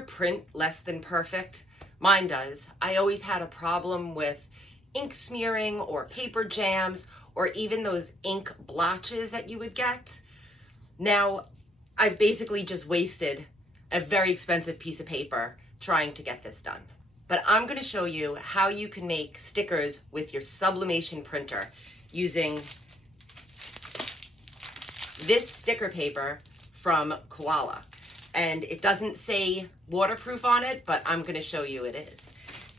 your print less than perfect? Mine does. I always had a problem with ink smearing or paper jams or even those ink blotches that you would get. Now, I've basically just wasted a very expensive piece of paper trying to get this done. But I'm going to show you how you can make stickers with your sublimation printer using this sticker paper from Koala. And it doesn't say waterproof on it, but I'm going to show you it is.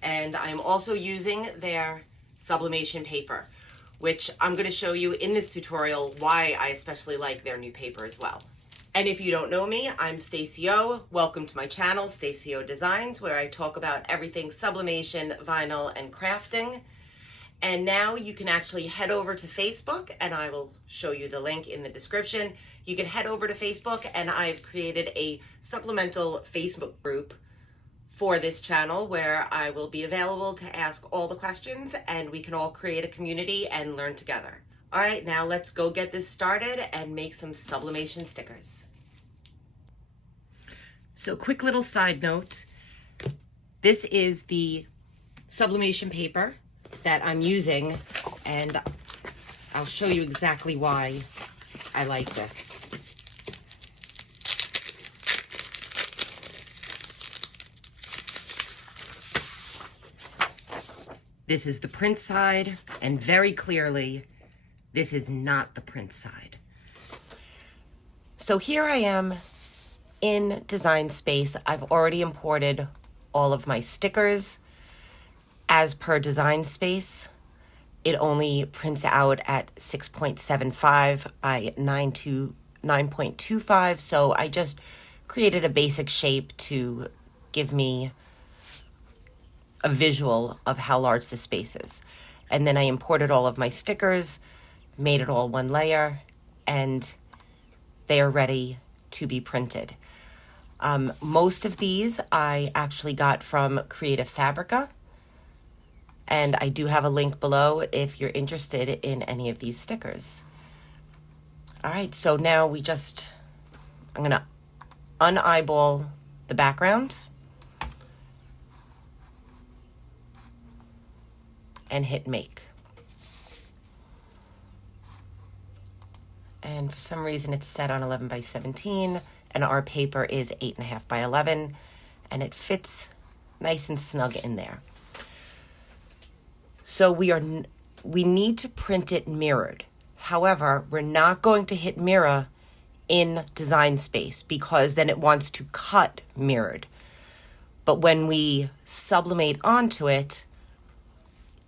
And I'm also using their sublimation paper, which I'm going to show you in this tutorial why I especially like their new paper as well. And if you don't know me, I'm Stacey O. Welcome to my channel, Stacey O Designs, where I talk about everything sublimation, vinyl, and crafting. And now you can actually head over to Facebook, and I will show you the link in the description. You can head over to Facebook, and I've created a supplemental Facebook group for this channel where I will be available to ask all the questions, and we can all create a community and learn together. All right, now let's go get this started and make some sublimation stickers. So quick little side note, this is the sublimation paper that I'm using, and I'll show you exactly why I like this. This is the print side, and very clearly, this is not the print side. So here I am in Design Space. I've already imported all of my stickers. As per Design Space, it only prints out at 6.75 by 9.25, so I just created a basic shape to give me a visual of how large the space is. And then I imported all of my stickers, made it all one layer, and they are ready to be printed. Most of these I actually got from Fabrica, and I do have a link below if you're interested in any of these stickers. All right, so now I'm gonna un-eyeball the background and hit make. And for some reason it's set on 11 by 17, and our paper is 8.5 by 11, and it fits nice and snug in there. So we need to print it mirrored. However, we're not going to hit mirror in Design Space because then it wants to cut mirrored. But when we sublimate onto it,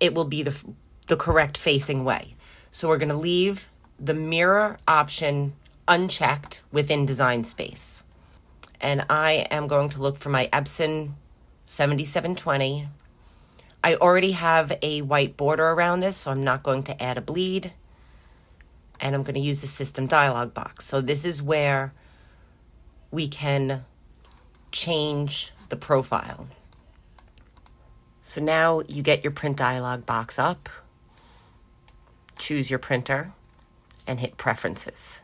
it will be the correct facing way. So we're going to leave the mirror option unchecked within Design Space. And I am going to look for my Epson 7720. I already have a white border around this, so I'm not going to add a bleed. And I'm going to use the system dialog box. So this is where we can change the profile. So now you get your print dialog box up, choose your printer, and hit preferences.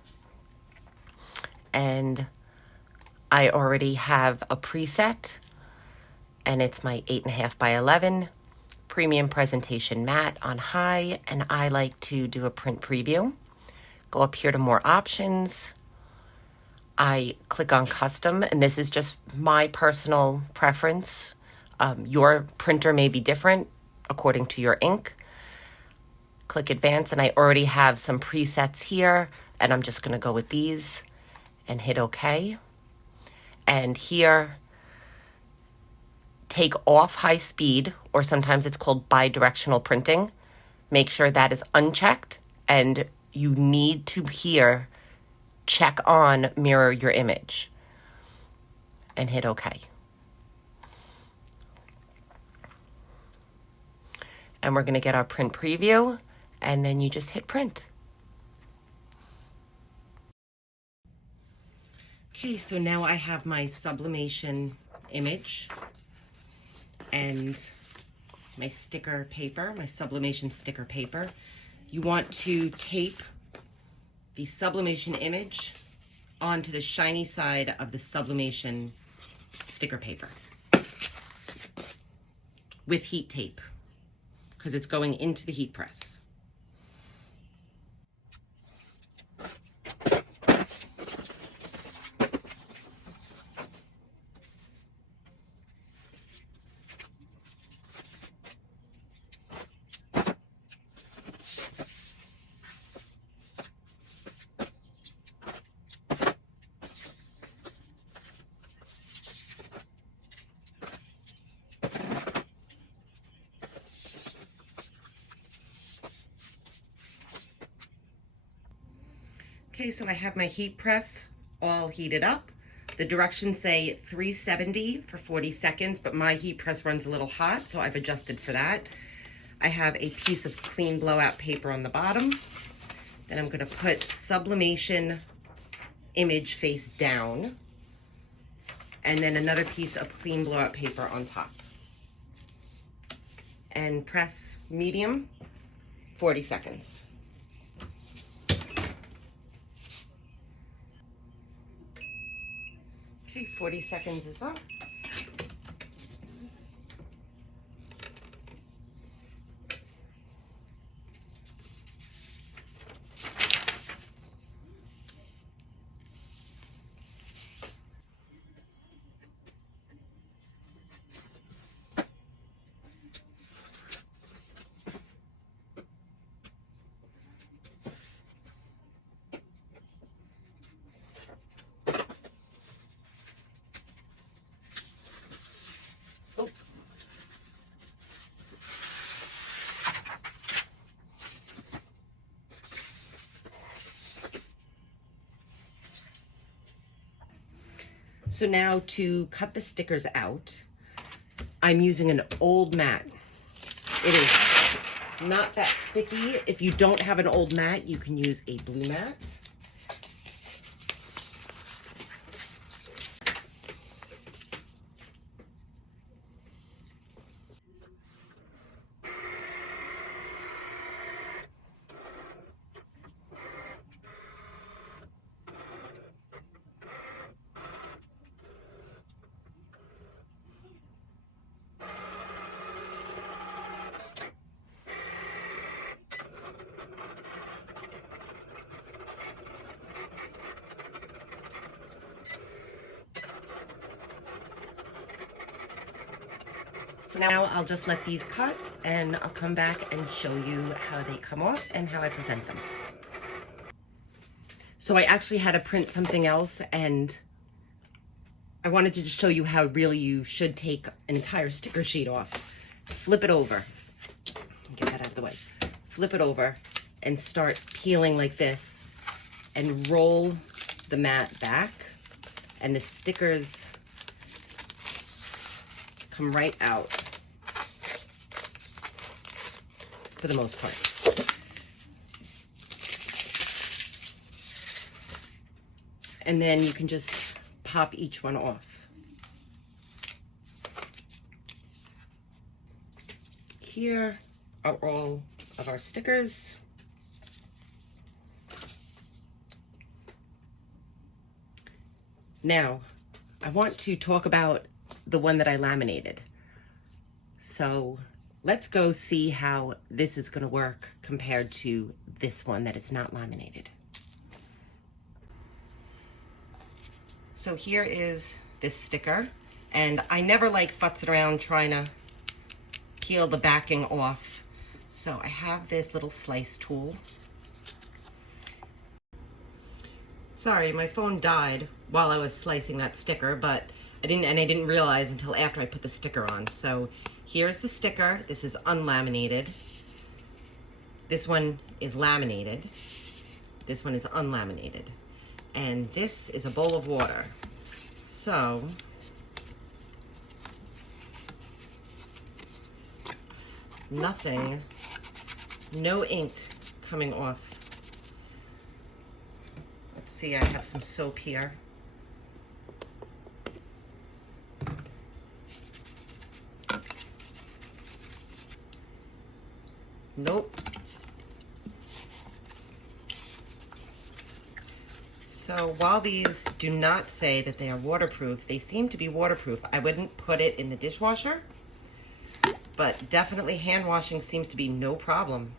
And I already have a preset, and it's my 8.5 by 11 premium presentation matte on high, and I like to do a print preview. Go up here to more options. I click on custom, and this is just my personal preference. Your printer may be different according to your ink. Click advanced, and I already have some presets here, and I'm just gonna go with these and hit OK. And here, take off high speed, or sometimes it's called bidirectional printing. Make sure that is unchecked, and you need to here check on mirror your image and hit OK. And we're going to get our print preview, and then you just hit print. Okay, so now I have my sublimation image and my sticker paper, my sublimation sticker paper. You want to tape the sublimation image onto the shiny side of the sublimation sticker paper with heat tape because it's going into the heat press. Okay, so I have my heat press all heated up. The directions say 370 for 40 seconds, but my heat press runs a little hot, so I've adjusted for that. I have a piece of clean blowout paper on the bottom. Then I'm gonna put Sublimation image face down, and then another piece of clean blowout paper on top. And press medium, 40 seconds. Okay, 40 seconds is up. Oh. So now to cut the stickers out, I'm using an old mat. It is not that sticky. If you don't have an old mat, you can use a blue mat. So now I'll just let these cut and I'll come back and show you how they come off and how I present them. So I actually had to print something else, and I wanted to just show you how really you should take an entire sticker sheet off. Flip it over. Get that out of the way. Flip it over and start peeling like this and roll the mat back, and the stickers come right out for the most part. And then you can just pop each one off. Here are all of our stickers. Now, I want to talk about the one that I laminated. So let's go see how this is going to work compared to this one that is not laminated. So here is this sticker, and I never like futzing around trying to peel the backing off. So I have this little slice tool. Sorry, my phone died while I was slicing that sticker, but I didn't realize until after I put the sticker on. So here's the sticker. This is unlaminated. This one is laminated. This one is unlaminated. And this is a bowl of water. So nothing, no ink coming off. Let's see, I have some soap here. Nope. So while these do not say that they are waterproof, they seem to be waterproof. I wouldn't put it in the dishwasher, but definitely hand washing seems to be no problem.